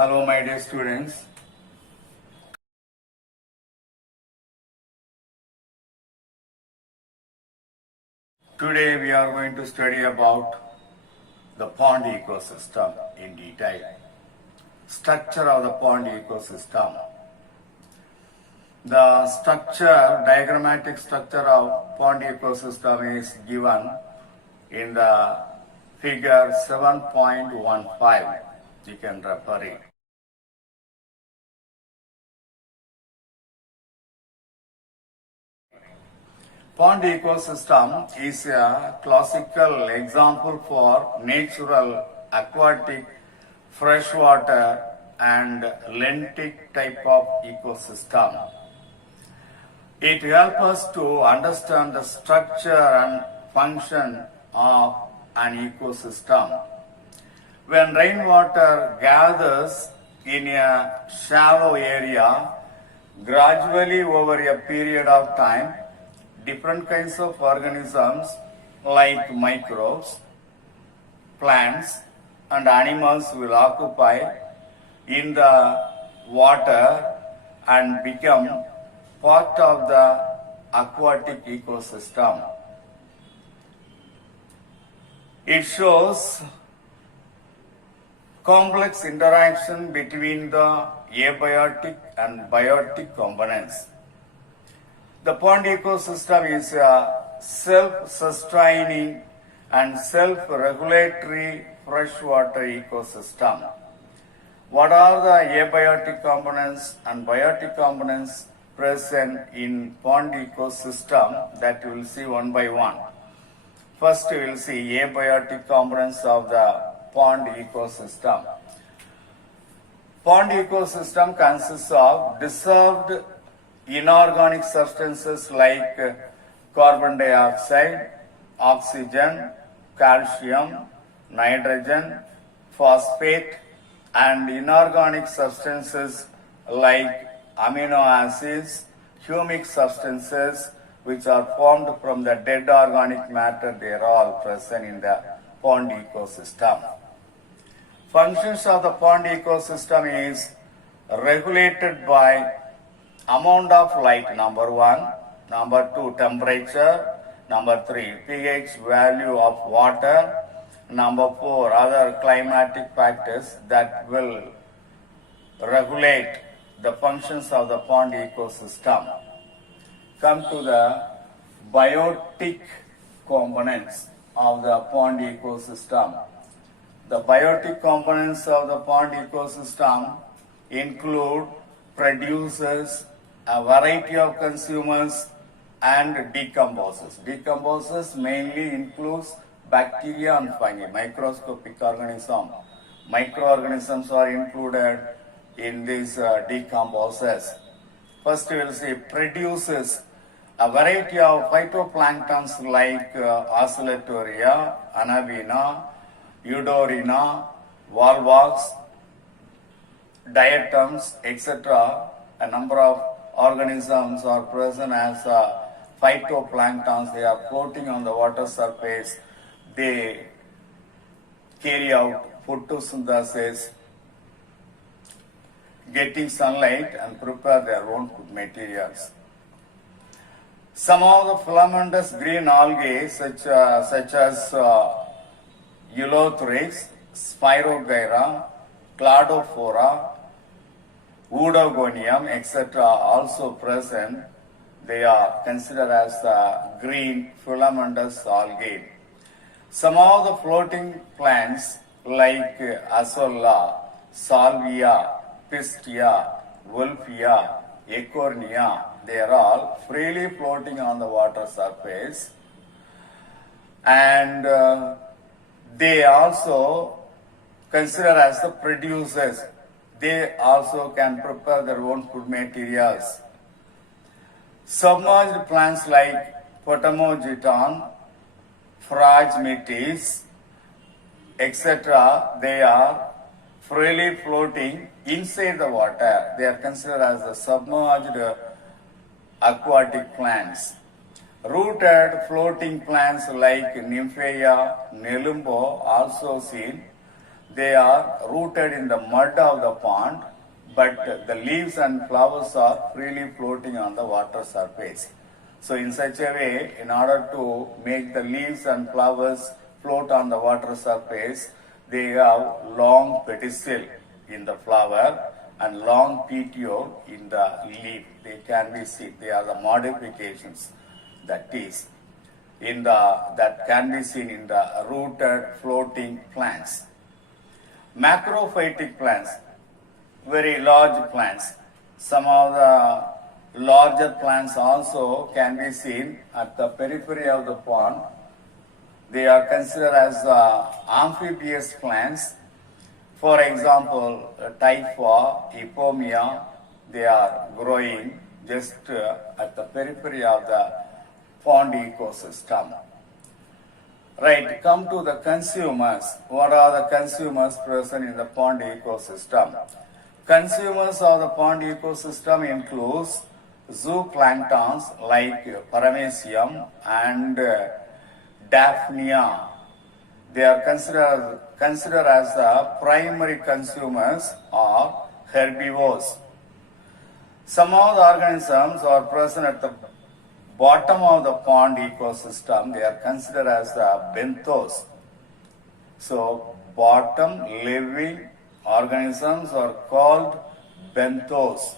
Hello, my dear students. Today we are going to study about the pond ecosystem in detail. Structure of the pond ecosystem. The diagrammatic structure of pond ecosystem is given in the figure 7.15. You can refer it. Pond ecosystem is a classical example for natural, aquatic, freshwater and lentic type of ecosystem. It helps us to understand the structure and function of an ecosystem. When rainwater gathers in a shallow area, gradually over a period of time, different kinds of organisms like microbes, plants and animals will occupy in the water and become part of the aquatic ecosystem. It shows complex interaction between the abiotic and biotic components. The pond ecosystem is a self-sustaining and self-regulatory freshwater ecosystem. What are the abiotic components and biotic components present in pond ecosystem that we will see one by one? First, we will see abiotic components of the pond ecosystem. Pond ecosystem consists of dissolved inorganic substances like carbon dioxide, oxygen, calcium, nitrogen, phosphate, and inorganic substances like amino acids, humic substances, which are formed from the dead organic matter. They are all present in the pond ecosystem. Functions of the pond ecosystem is regulated by amount of light, number one, number two, temperature, number three, pH value of water, number four, other climatic factors that will regulate the functions of the pond ecosystem. Come to the biotic components of the pond ecosystem. The biotic components of the pond ecosystem include producers, a variety of consumers and decomposers. Decomposers mainly includes bacteria and fungi, microscopic organisms. Microorganisms are included in these decomposers. First we will see producers, a variety of phytoplanktons like Oscillatoria, Anabina, Eudorina, Volvox, diatoms, etc. A number of organisms are present as phytoplanktons. They are floating on the water surface. They carry out photosynthesis, getting sunlight and prepare their own food materials. Some of the filamentous green algae such as Eulothrix, Spirogyra, Cladophora, Oedogonium, etc. also present. They are considered as green filamentous algae. Some of the floating plants like Azolla, Salvia, Pistia, Wolffia, Acornia, they are all freely floating on the water surface, and they also considered as the producers. They also can prepare their own food materials. Submerged plants like Potamogeton, Phragmites, etc., they are freely floating inside the water. They are considered as the submerged aquatic plants. Rooted floating plants like Nymphea, Nelumbo, also seen. They are rooted in the mud of the pond, but the leaves and flowers are freely floating on the water surface. So in such a way, in order to make the leaves and flowers float on the water surface, they have long pedicel in the flower and long petiole in the leaf. They can be seen. They are the modifications that can be seen in the rooted floating plants. Macrophytic plants, very large plants. Some of the larger plants also can be seen at the periphery of the pond. They are considered as amphibious plants. For example, Typha, Epomia, they are growing just at the periphery of the pond ecosystem. Right, come to the consumers. What are the consumers present in the pond ecosystem? Consumers of the pond ecosystem includes zooplanktons like Paramecium and Daphnia. They are considered as the primary consumers or herbivores. Some of the organisms are present at the bottom of the pond ecosystem. They are considered as the benthos. So, bottom living organisms are called benthos.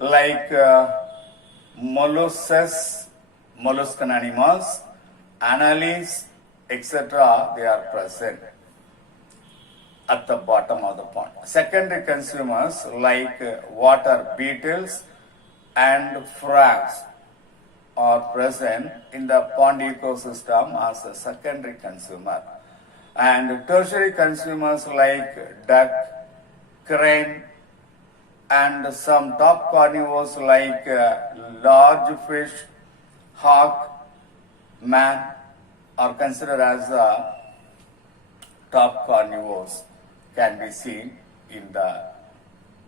Like molluscs, molluscan animals, annelids, etc., they are present at the bottom of the pond. Secondary consumers like water beetles and frogs are present in the pond ecosystem as a secondary consumer. And tertiary consumers like duck, crane, and some top carnivores like large fish, hawk, man are considered as top carnivores, can be seen in the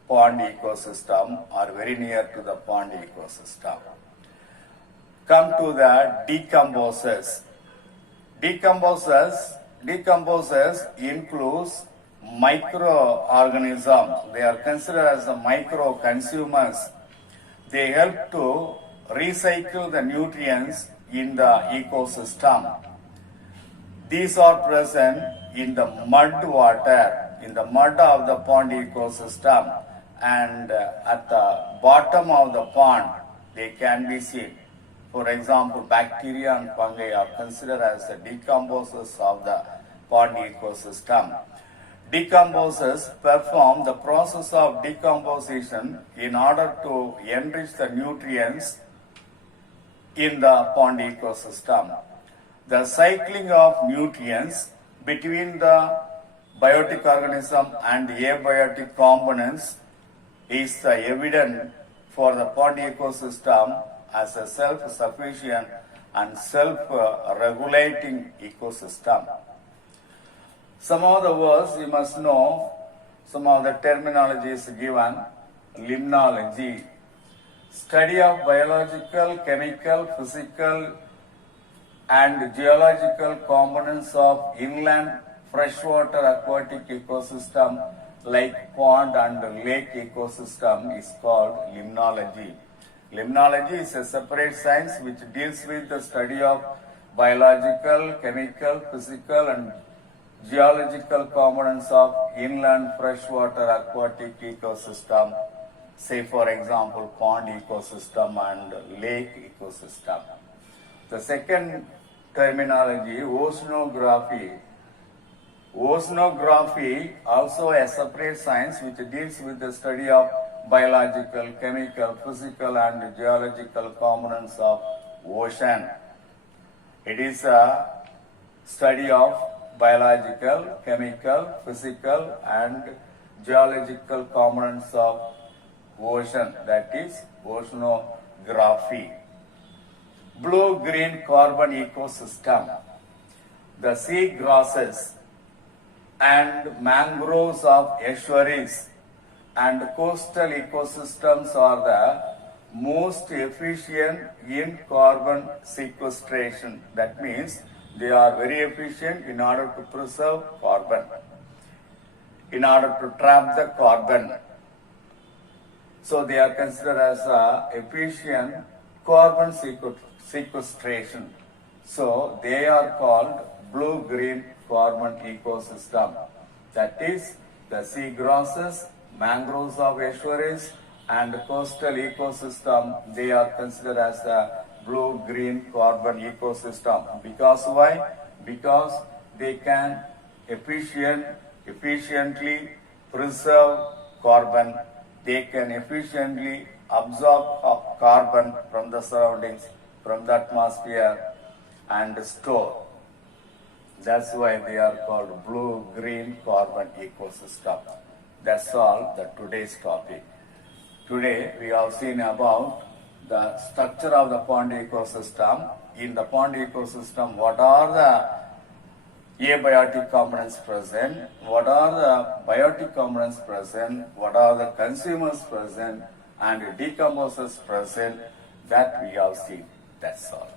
pond ecosystem or very near to the pond ecosystem. Come to the decomposers. Decomposers includes microorganisms. They are considered as the micro consumers. They help to recycle the nutrients in the ecosystem. These are present in the mud water, in the mud of the pond ecosystem, and at the bottom of the pond they can be seen. For example, bacteria and fungi are considered as the decomposers of the pond ecosystem. Decomposers perform the process of decomposition in order to enrich the nutrients in the pond ecosystem. The cycling of nutrients between the biotic organism and abiotic components is evident for the pond ecosystem as a self-sufficient and self-regulating ecosystem. Some of the words you must know, some of the terminologies given. Limnology, study of biological, chemical, physical and geological components of inland freshwater aquatic ecosystem like pond and lake ecosystem is called limnology. Limnology is a separate science which deals with the study of biological, chemical, physical and geological components of inland freshwater aquatic ecosystem, say for example pond ecosystem and lake ecosystem. The second terminology, oceanography. Oceanography also a separate science which deals with the study of biological, chemical, physical and geological components of ocean. It is a study of biological, chemical, physical and geological components of ocean, that is oceanography. Blue-green carbon ecosystem. The sea grasses and mangroves of estuaries and coastal ecosystems are the most efficient in carbon sequestration. That means they are very efficient in order to preserve carbon. in order to trap the carbon. So they are considered as efficient carbon sequestration. So they are called blue-green carbon ecosystem. That is, the seagrasses, mangroves of estuaries, and coastal ecosystem, they are considered as the blue-green carbon ecosystem. Because why? Because they can efficiently preserve carbon. They can efficiently absorb carbon from the surroundings, from the atmosphere, and store. That's why they are called blue-green carbon ecosystem. That's all the today's topic. Today we have seen about the structure of the pond ecosystem. In the pond ecosystem, what are the abiotic components present, what are the biotic components present, what are the consumers present, and decomposers present, that we have seen. That's all.